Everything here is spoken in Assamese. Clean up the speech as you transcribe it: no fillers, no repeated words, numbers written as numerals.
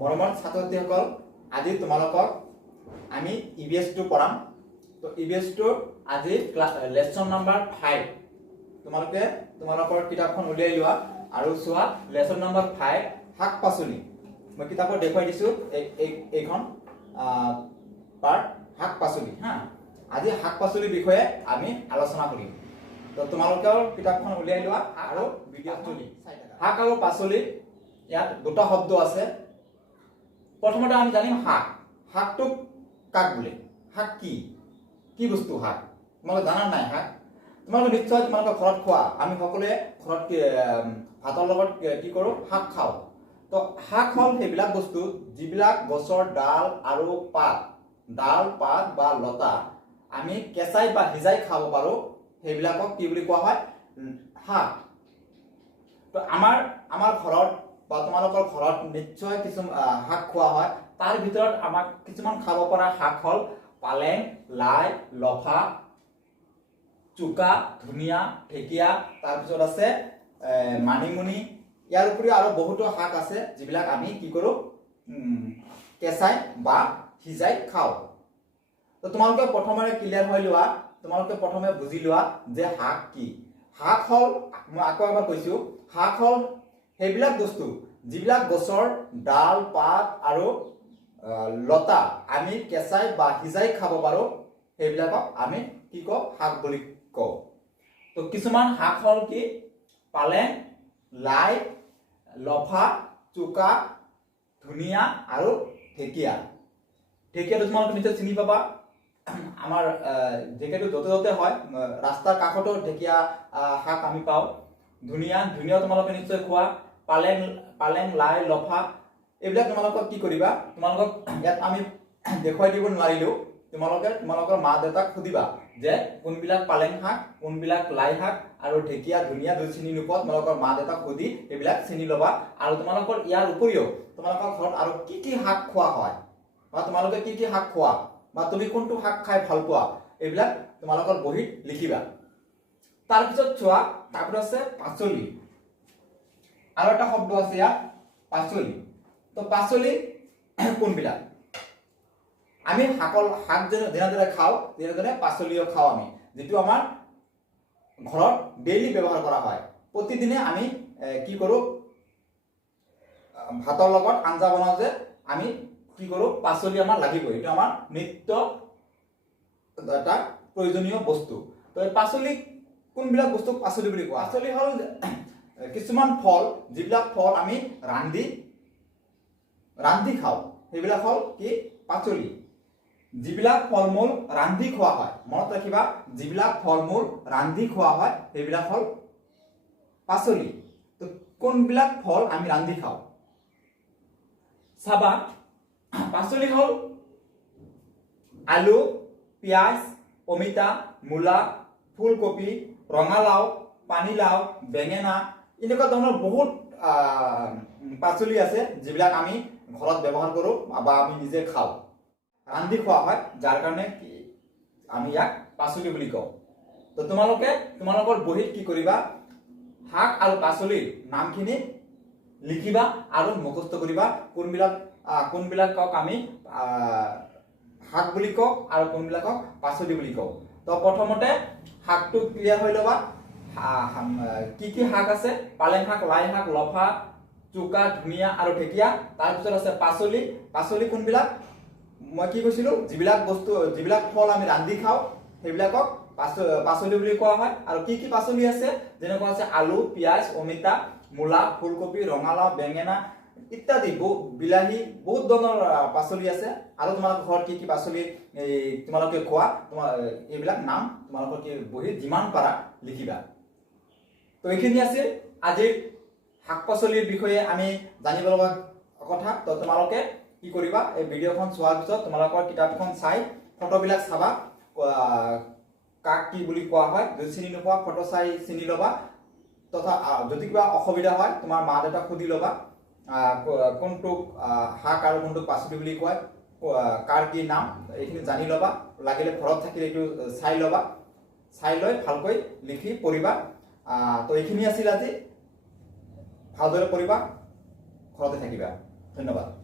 মৰমৰ ছাত্ৰ-ছাত্ৰীসকল, আজি তোমালোকক আমি EVS টো পঢ়াম। তো EVS টো আজি লেসন নাম্বাৰ 5। তোমালোকে তোমালোকৰ কিতাপখন উলিয়াই লোৱা আৰু চোৱা লেসন নাম্বাৰ 5 শাক-পাচলি। মই কিতাপত দেখুৱাই দিছো এইখন পাৰ্ট শাক-পাচলি। আজি শাক-পাচলিৰ বিষয়ে আমি আলোচনা কৰিম। তো তোমালোকৰ কিতাপখন উলিয়াই লোৱা আৰু ভিডিঅ' চলি শাক আৰু পাচলি। ইয়াত দুটা শব্দ আছে। প্ৰথমতে আমি জানিম শাক। শাকটো কাক বোলে? শাক কি বস্তু শাক? তোমালোকে জানা নাই শাক? তোমালোকে নিশ্চয় তোমালোকৰ ঘৰত খোৱা। আমি সকলোৱে ঘৰত ভাতৰ লগত কি কৰোঁ? শাক খাওঁ। তো শাক হ'ল সেইবিলাক বস্তু যিবিলাক গছৰ ডাল আৰু পাত বা লতা আমি কেঁচাই বা সিজাই খাব পাৰোঁ। সেইবিলাকক কি বুলি কোৱা হয়? শাক। তো আমাৰ ঘৰত বা তোমালোকৰ ঘৰত নিশ্চয় কিছু শাক খোৱা হয়। তাৰ ভিতৰত আমাক কিছুমান খাব পৰা শাক হ'ল পালেং, লাই, লফা, চুকা, ধনিয়া, ঢেকীয়া, তাৰপিছত আছে মানিমুনি। ইয়াৰ উপৰিও আৰু বহুতো শাক আছে যিবিলাক আমি কি কৰোঁ? কেঁচাই বা সিজাই খাওঁ। তো তোমালোকে প্ৰথমে ক্লিয়াৰ হৈ লোৱা, তোমালোকে প্ৰথমে বুজি লোৱা যে শাক কি। শাক হ'ল, মই আকৌ এবাৰ কৈছোঁ, শাক হ'ল সেইবিলাক বস্তু যিবিলাক গছৰ ডাল, পাত আৰু লতা আমি কেঁচাই বা সিজাই খাব পাৰোঁ। সেইবিলাকক আমি কি কওঁ? শাক বুলি কওঁ। তো কিছুমান শাক হ'ল কি? পালেং, লাই, লফা, চুকা, ধনিয়া আৰু ঢেকীয়া। ঢেকীয়াটো তোমালোকে নিশ্চয় চিনি পাবা। আমাৰ ঢেকীয়াটো য'তে য'তে হয়, ৰাস্তাৰ কাষতো ঢেকীয়া শাক আমি পাওঁ। ধনিয়াও তোমালোকে নিশ্চয় খোৱা। পালেং, লাই, লফা এইবিলাক তোমালোকক কি কৰিবা? তোমালোকক ইয়াত আমি দেখুৱাই দিব নোৱাৰিলেও তোমালোকৰ মা দেউতাক সুধিবা যে কোনবিলাক পালেং শাক, কোনবিলাক লাই শাক আৰু ঢেকীয়া, ধনিয়া যদি চিনি নোপোৱা তোমালোকৰ মা দেউতাক সুধি এইবিলাক চিনি ল'বা। আৰু তোমালোকৰ ইয়াৰ উপৰিও তোমালোকৰ ঘৰত আৰু কি কি শাক খোৱা হয় বা তোমালোকে কি কি শাক খোৱা বা তুমি কোনটো শাক খাই ভাল পোৱা এইবিলাক তোমালোকৰ বহীত লিখিবা। তাৰপিছত চোৱা, তাৰপিছত আছে পাচলি। আৰু এটা শব্দ আছে ইয়াত পাচলি। তো পাচলি কোনবিলাক? আমি শাক যেনেদৰে খাওঁ তেনেদৰে পাচলিও খাওঁ আমি, যিটো আমাৰ ঘৰত ডেইলি ব্যৱহাৰ কৰা হয়। প্ৰতিদিনে আমি কি কৰোঁ? ভাতৰ লগত আঞ্জা বনাওঁ যে আমি কি কৰোঁ? পাচলি আমাৰ লাগিবই। এইটো আমাৰ নিত্য এটা প্ৰয়োজনীয় বস্তু। তো এই পাচলি কোনবিলাক বস্তুক পাচলি বুলি কোৱা? পাচলি হ'ল কিছুমান ফল, যিবিলাক ফল আমি ৰান্ধি খাওঁ। সেইবিলাক হ'ল কি? পাচলি। যিবিলাক ফল মূল ৰান্ধি খোৱা হয়, মনত ৰাখিবা, যিবিলাক ফল মূল ৰান্ধি খোৱা হয় সেইবিলাক হ'ল পাচলি। তো কোনবিলাক ফল আমি ৰান্ধি খাওঁ? চাবা, পাচলি হ'ল আলু, পিঁয়াজ, অমিতা, মূলা, ফুলকবি, ৰঙালাও, পানীলাও, বেঙেনা, এনেকুৱা ধৰণৰ বহুত পাচলি আছে যিবিলাক আমি ঘৰত ব্যৱহাৰ কৰোঁ বা আমি নিজে খাওঁ, ৰান্ধি খোৱা হয়, যাৰ কাৰণে আমি ইয়াক পাচলি বুলি কওঁ। তো তোমালোকে তোমালোকৰ বহীত কি কৰিবা? শাক আৰু পাচলিৰ নামখিনি লিখিবা আৰু মুখস্থ কৰিবা। কোনবিলাকক আমি শাক বুলি কওঁ আৰু কোনবিলাকক পাচলি বুলি কওঁ। তো প্ৰথমতে শাকটো ক্লিয়াৰ হৈ ল'বা। কি কি শাক আছে? পালেং শাক, লাই শাক, লফা, চুকা, ধনিয়া আৰু ঢেকীয়া। তাৰপিছত আছে পাচলি। পাচলি কোনবিলাক? মই কি কৈছিলোঁ? যিবিলাক ফল আমি ৰান্ধি খাওঁ সেইবিলাকক পাচলি বুলি কোৱা হয়। আৰু কি কি পাচলি আছে? যেনেকুৱা আছে আলু, পিঁয়াজ, অমিতা, মূলা, ফুলকবি, ৰঙালাও, বেঙেনা ইত্যাদি, বিলাহী, বহুত ধৰণৰ পাচলি আছে। আৰু তোমালোকৰ ঘৰত কি কি পাচলি তোমালোকে খোৱা, এইবিলাক নাম তোমালোকৰ বহীত যিমান পাৰা লিখিবা। তো এইখিনি আছিল আজিৰ শাক পাচলিৰ বিষয়ে আমি জানিব লগা কথা। তো তোমালোকে কি কৰিবা? এই ভিডিঅ'খন চোৱাৰ পিছত তোমালোকৰ কিতাপখন চাই ফটোবিলাক চাবা, কাক কি বুলি কোৱা হয়। যদি চিনি নোপোৱা ফটো চাই চিনি ল'বা। তথা যদি কিবা অসুবিধা হয় তোমাৰ মা দেউতাক সুধি ল'বা কোনটোক শাক আৰু কোনটোক পাচলি বুলি কয়, কাৰ কি নাম, এইখিনি জানি ল'বা। লাগিলে ঘৰত থাকিলে এইটো চাই ল'বা, চাই লৈ ভালকৈ লিখি পঢ়িবা। তো এইখিনি আছিল আজি। ভালদৰে পঢ়িবা, ঘৰতে থাকিবা। ধন্যবাদ।